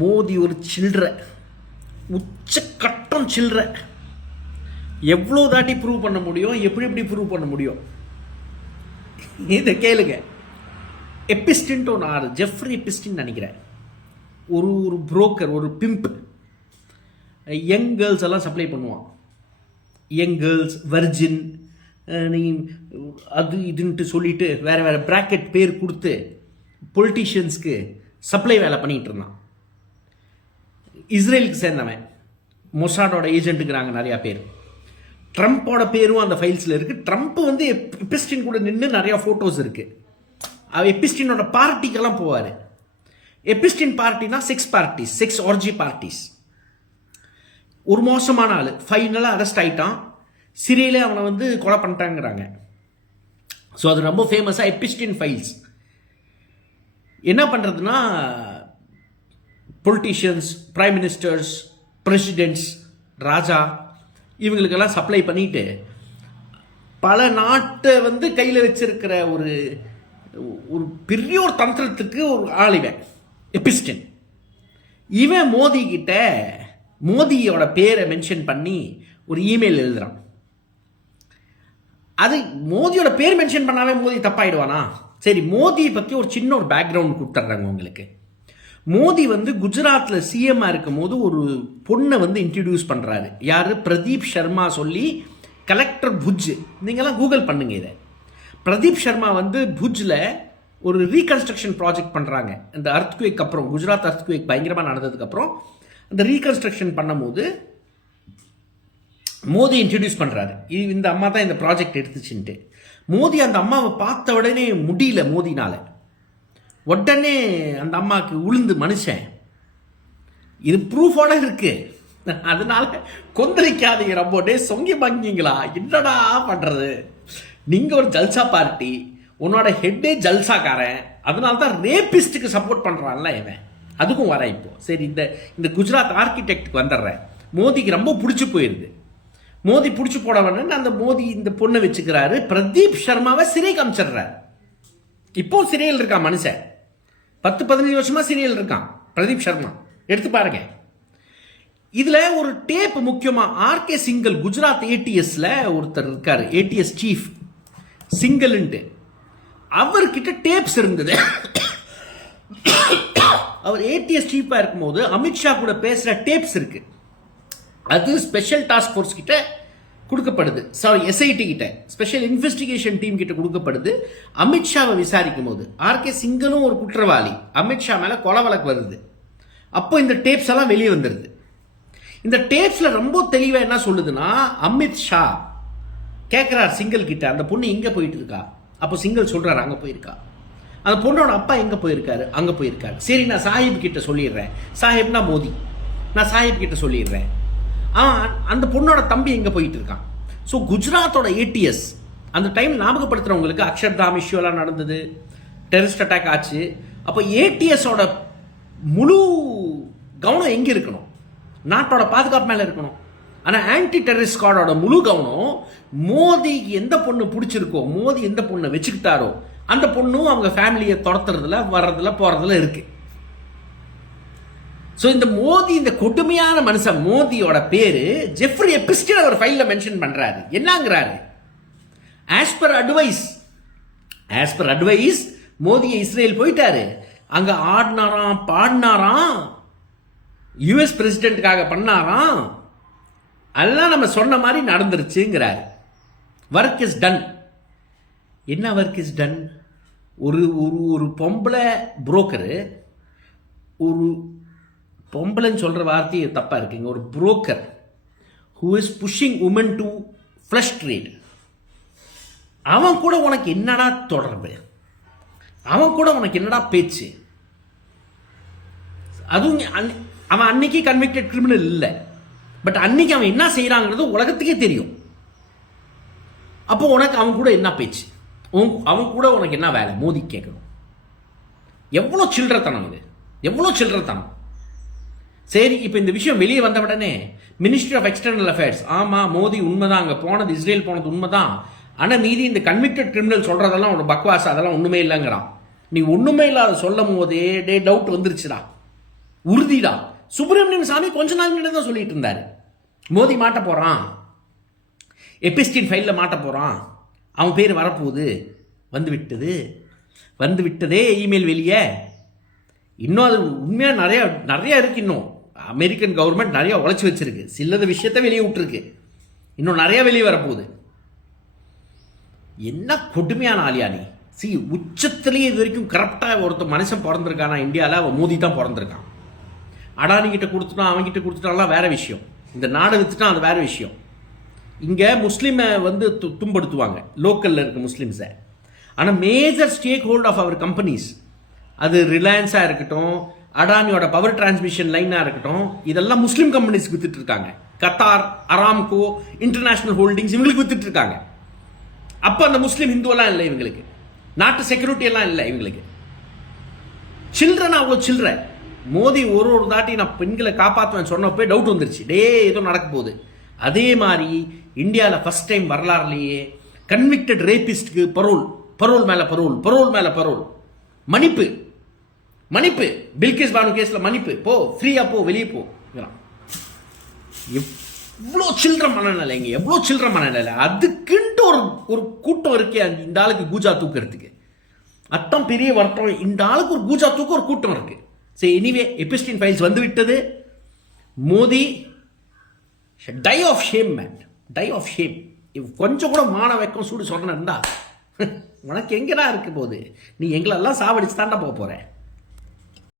மோதி ஒரு சில்லற, உச்சக்கட்டம் சில்லற. எவ்வளோ தாட்டி ப்ரூவ் பண்ண முடியும், எப்படி ப்ரூவ் பண்ண முடியும்? இதை கேளுங்க. எப்பிஸ்டின்ட்டு ஒன்று ஆறு, ஜெஃப்ரி எப்பிஸ்டின் நினைக்கிறேன். ஒரு புரோக்கர், ஒரு பிம்ப், யங் கேர்ள்ஸ் எல்லாம் சப்ளை பண்ணுவான். யங் கேர்ள்ஸ், வர்ஜின், நீ அது இதுன்ட்டு சொல்லிட்டு வேறு ப்ராக்கெட் பேர் கொடுத்து பொலிட்டீஷியன்ஸ்க்கு சப்ளை வேலை பண்ணிகிட்டு இருந்தான். இஸ்ரேலுக்கு சேர்ந்தவன், மொசாடோட ஏஜென்ட்டுக்கிறாங்க நிறையா பேர். ட்ரம்ப்போட பேரும் அந்த ஃபைல்ஸில் இருக்குது. ட்ரம்ப் வந்து எப்பிஸ்டின் கூட நின்று நிறையா ஃபோட்டோஸ் இருக்குது. எப்பிஸ்டினோட பார்ட்டிக்கெல்லாம் போவார். எப்பிஸ்டின் பார்ட்டினா sex parties, sex orgy parties. ஒரு மோசமான ஆள். ஃபைனலாக அரெஸ்ட் ஆகிட்டான். சிறையிலே அவனை வந்து கொலை பண்ணிட்டாங்கிறாங்க. ஸோ அது ரொம்ப ஃபேமஸாக எப்பிஸ்டின் ஃபைல்ஸ். என்ன பண்ணுறதுன்னா, பொலிட்டீஷியன்ஸ், பிரைம் மினிஸ்டர்ஸ், பிரசிடென்ட்ஸ், ராஜா, இவங்களுக்கெல்லாம் சப்ளை பண்ணிட்டு பல நாட்டை வந்து கையில் வச்சிருக்கிற ஒரு பெரிய ஒரு தந்திரத்துக்கு ஒரு ஆள் இவன் எப்பிஸ்டின். இவன் மோடி கிட்ட மோதியோட பேரை மென்ஷன் பண்ணி ஒரு இமெயில் எழுதுறான். அது மோதியோட பேர் மென்ஷன் பண்ணாவே மோதி தப்பாயிடுவானா? சரி, மோதியை பற்றி ஒரு சின்ன ஒரு பேக்ரவுண்ட் கொடுத்துட்றாங்க உங்களுக்கு. மோடி வந்து குஜராத்தில் சிஎம்மாக இருக்கும் போது ஒரு பொண்ணை வந்து இன்ட்ரடியூஸ் பண்ணுறாரு. யார்? பிரதீப் சர்மா சொல்லி, கலெக்டர் புஜ். நீங்கள்லாம் கூகுள் பண்ணுங்க இதை. பிரதீப் சர்மா வந்து புஜ்ஜில் ஒரு ரீகன்ஸ்ட்ரக்ஷன் ப்ராஜெக்ட் பண்ணுறாங்க. இந்த அர்த்குவேக் அப்புறம், குஜராத் அர்த்குவேக் பயங்கரமாக நடந்ததுக்கப்புறம் அந்த ரீகன்ஸ்ட்ரக்ஷன் பண்ணும்போது மோடி இன்ட்ரடியூஸ் பண்ணுறாரு. இந்த அம்மா தான் இந்த ப்ராஜெக்ட் எடுத்துச்சுன்ட்டு. மோடி அந்த அம்மாவை பார்த்த உடனே முடியல. மோதினால உடனே அந்த அம்மாவுக்கு உளுந்து மனுஷன். இது ப்ரூஃபோட இருக்கு. அதனால கொந்தளிக்காதீங்க. ரொம்ப டே சொங்கி பங்கிங்களா, என்னடா பண்றது? நீங்க ஒரு ஜல்சா பார்ட்டி, உன்னோட ஹெட்டே ஜல்சாக்காரன். அதனால தான் ரேபிஸ்டுக்கு சப்போர்ட் பண்றான்ல இவன். அதுக்கும் வர இப்போ. சரி, இந்த குஜராத் ஆர்கிடெக்டுக்கு வந்துடுறேன். மோதிக்கு ரொம்ப பிடிச்சி போயிருது. மோடி பிடிச்சி போடவன்னு அந்த மோடி இந்த பொண்ணை வச்சுக்கிறாரு. பிரதீப் சர்மாவை சிறை காமிச்சிடுறாரு. இப்போ சிறையில் இருக்கான் மனுஷன். 10-15 வருஷமா சிறையில் இருக்கான் பிரதீப் சர்மா. எடுத்து பாருங்க. இதுல ஒரு டேப் முக்கியமா, ஆர்கே சிங்கல், குஜராத் ஏடிஎஸ்ல ஒருத்தர் இருக்காரு, ஏடிஎஸ் சீஃப் சிங்கல்ன்ட்டு. அவர்கிட்ட டேப்ஸ் இருந்தது. அவர் ஏடிஎஸ் சீஃபா இருக்கும்போது அமித்ஷா கூட பேசுற டேப்ஸ் இருக்கு. அது ஸ்பெஷல் டாஸ்க் ஃபோர்ஸ் கிட்ட கொடுக்கப்படுது. சாரி, எஸ்ஐடி கிட்ட, ஸ்பெஷல் இன்வெஸ்டிகேஷன் டீம் கிட்ட கொடுக்கப்படுது. அமித்ஷாவை விசாரிக்கும் போது ஆர்கே சிங்கலும் ஒரு குற்றவாளி, அமித்ஷா மேல கொலை வழக்கு வருது. அப்போ இந்த டேப்ஸ் எல்லாம் வெளியே வந்துருது. இந்த டேப்ஸ்ல ரொம்ப தெளிவா என்ன சொல்லுதுன்னா, அமித்ஷா கேட்கிறார் சிங்கல் கிட்ட, அந்த பொண்ணு எங்க போயிட்டு இருக்கா? அப்போ சிங்கல் சொல்றாரு, அங்க போயிருக்கா. அந்த பொண்ணோட அப்பா எங்க போயிருக்காரு? அங்க போயிருக்காரு. சரி, நான் சாஹிப் கிட்ட சொல்லிடுறேன். சாஹிப்னா மோடி. நான் சாஹிப் கிட்ட சொல்லிடுறேன். அந்த பொண்ணோட தம்பி எங்க போயிட்டு இருக்கான்? ஸோ குஜராத்தோட ஏடிஎஸ் அந்த டைம் ஞாபகப்படுத்துறவங்களுக்கு, அக்ஷர்தாம் இஷ்யூ எல்லாம் நடந்தது, டெரரிஸ்ட் அட்டாக் ஆச்சு. அப்போ ஏடிஎஸோட முழு கவனம் எங்க இருக்கணும்? நாட்டோட பாதுகாப்பு மேல இருக்கணும். ஆனா ஆன்டி டெரரிஸ்ட் ஸ்குவாடோட முழு கவனம் மோடிக்கு எந்த பொண்ணு பிடிச்சிருக்கோ, மோடி எந்த பொண்ணை வச்சுக்கிட்டாரோ அந்த பொண்ணும் அவங்க ஃபேமிலியை துரத்துறதுல, வர்றதுல, போறதுல இருக்கு. ஸோ இந்த மோடி, இந்த கொடுமையான மனுஷன் மோதியோட பேரு ஜெஃப்ரி எப்பிஸ்டின் அவர் ஃபைல்ல மென்ஷன் பண்றாரு. என்னங்கிறாரு? ஆஸ் பர் அட்வைஸ் மோதியை இஸ்ரேல் போயிட்டாரு. அங்க ஆடினாராம், பாடினாராம், யுஎஸ் பிரசிடென்ட்காக பண்ணாராம். அதெல்லாம் நம்ம சொன்ன மாதிரி நடந்துருச்சுங்கிறாரு. Work is done. என்ன ஒர்க் இஸ் டன்? ஒரு பொம்பளை புரோக்கரு, ஒரு பொம்பளைன்னு சொல்ற வார்த்தையை தப்பா இருக்குங்க, ஒரு broker who is pushing woman to flesh trade. அவன் கூட உனக்கு என்னடா தொடர்பு? அவன் கூட உனக்கு என்னடா பேச்சு? அதுவும் அவன் அன்னைக்கு கன்விக்டட் கிரிமினல் இல்லை, பட் அன்னைக்கு அவன் என்ன செய்யறாங்கிறது உலகத்துக்கே தெரியும். அப்போ உனக்கு அவன் கூட என்ன பேச்சு? அவன் கூட உனக்கு என்ன வேலை? மோதி கேட்கணும். எவ்வளோ சில்லறத்தனம் இது, எவ்வளோ சில்லறத்தனம். சரி, இப்போ இந்த விஷயம் வெளியே வந்த உடனே மினிஸ்ட்ரி ஆஃப் எக்ஸ்டர்னல் அஃபேர்ஸ், ஆமா மோடி உண்மைதான், அங்கே போனது, இஸ்ரேல் போனது உண்மைதான், ஆனால் மீதி இந்த கன்விக்டட் கிரிமினல் சொல்றதெல்லாம் ஒரு பக்வாஸ், அதெல்லாம் ஒண்ணுமே இல்லைங்கிறான். நீ ஒண்ணுமே இல்லாத சொல்லும் போதே டவுட் வந்துருச்சுடா. உறுதிடா. சுப்பிரமணியம் சாமி கொஞ்ச நாள் முன்னாடி தான் சொல்லிட்டு இருந்தாரு, மோடி மாட்ட போறான், எபிஸ்டின் ஃபைல்ல மாட்ட போறான், அவன் பேர் வரப்போகுது. வந்து விட்டதே இமெயில் வெளியே. இன்னும் அது உண்மையாக நிறைய இருக்கு. இன்னும் அமெரிக்கன் கவர்மெண்ட் நிறைய உழைச்சி வச்சிருக்கு, சில்லது விஷயத்த வெளியே விட்டுருக்கு, இன்னும் நிறைய வெளியே வரப்போகுது. என்ன கொடுமையான ஆளியா நீ. உச்சத்திலேயே இது வரைக்கும் கரெக்டாக ஒருத்தர் மனுஷன் பிறந்திருக்கானா இந்தியாவில், அவன் மோதி தான் பிறந்திருக்கான். அடானி கிட்ட கொடுத்துட்டான், அவன்கிட்ட கொடுத்துட்டான்லாம் வேற விஷயம், இந்த நாடு வித்துட்டான் அது வேற விஷயம். இங்கே முஸ்லீமை வந்து துன்படுத்துவாங்க, லோக்கலில் இருக்க முஸ்லீம்ஸை. ஆனால் major stake hold of our companies, அது ரிலையன்ஸாக இருக்கட்டும், அடானியோட பவர் டிரான்ஸ்மிஷன் லைனாக இருக்கட்டும், இதெல்லாம் முஸ்லீம் கம்பெனிஸ்க்கு வித்துட்டு இருக்காங்க. கத்தார், அராம்கோ, இன்டர்நேஷனல் ஹோல்டிங்ஸ் இவங்களுக்கு வித்துட்டு இருக்காங்க. அப்போ அந்த முஸ்லீம் ஹிந்துவெல்லாம் இல்லை இவங்களுக்கு, நாட்டு செக்யூரிட்டி எல்லாம் இல்லை இவங்களுக்கு. சில்ட்ரன் அவ்வளோ சில்ட்ர. மோடி ஒரு தாட்டி நான் பெண்களை காப்பாற்றுவேன் சொன்னப்போ டவுட் வந்துருச்சு, ஏதோ நடக்க போகுது. அதே மாதிரி இந்தியாவில் ஃபர்ஸ்ட் டைம் வரலாறுலேயே கன்விக்டட் ரேபிஸ்ட்க்கு பரோல் மேலே பரோல், மன்னிப்பு பில்கிஸ் பானு கேஸில் மன்னிப்பு, போ ஃப்ரீயா போ, வெளியே போ. எவ்வளோ சில்லற மனநிலைங்க, எவ்வளோ சில்லற மனநிலை. அதுக்குன்ட்டு ஒரு கூட்டம் இருக்கே இந்த ஆளுக்கு கூஜா தூக்கிறதுக்கு. அத்தம் பெரிய வருத்தம், இந்த ஆளுக்கு ஒரு கூஜா தூக்க ஒரு கூட்டம் இருக்கு. சரி, எனிவே எபிஸ்டின் ஃபைல்ஸ் வந்து விட்டது. Modi die of shame man, die of shame. கொஞ்சம் கூட மான வைக்கம் சூடு சொன்னா உனக்கு எங்கடா இருக்க போகுது? நீ எங்களெல்லாம் சாவடிச்சு தாண்டா போக போற.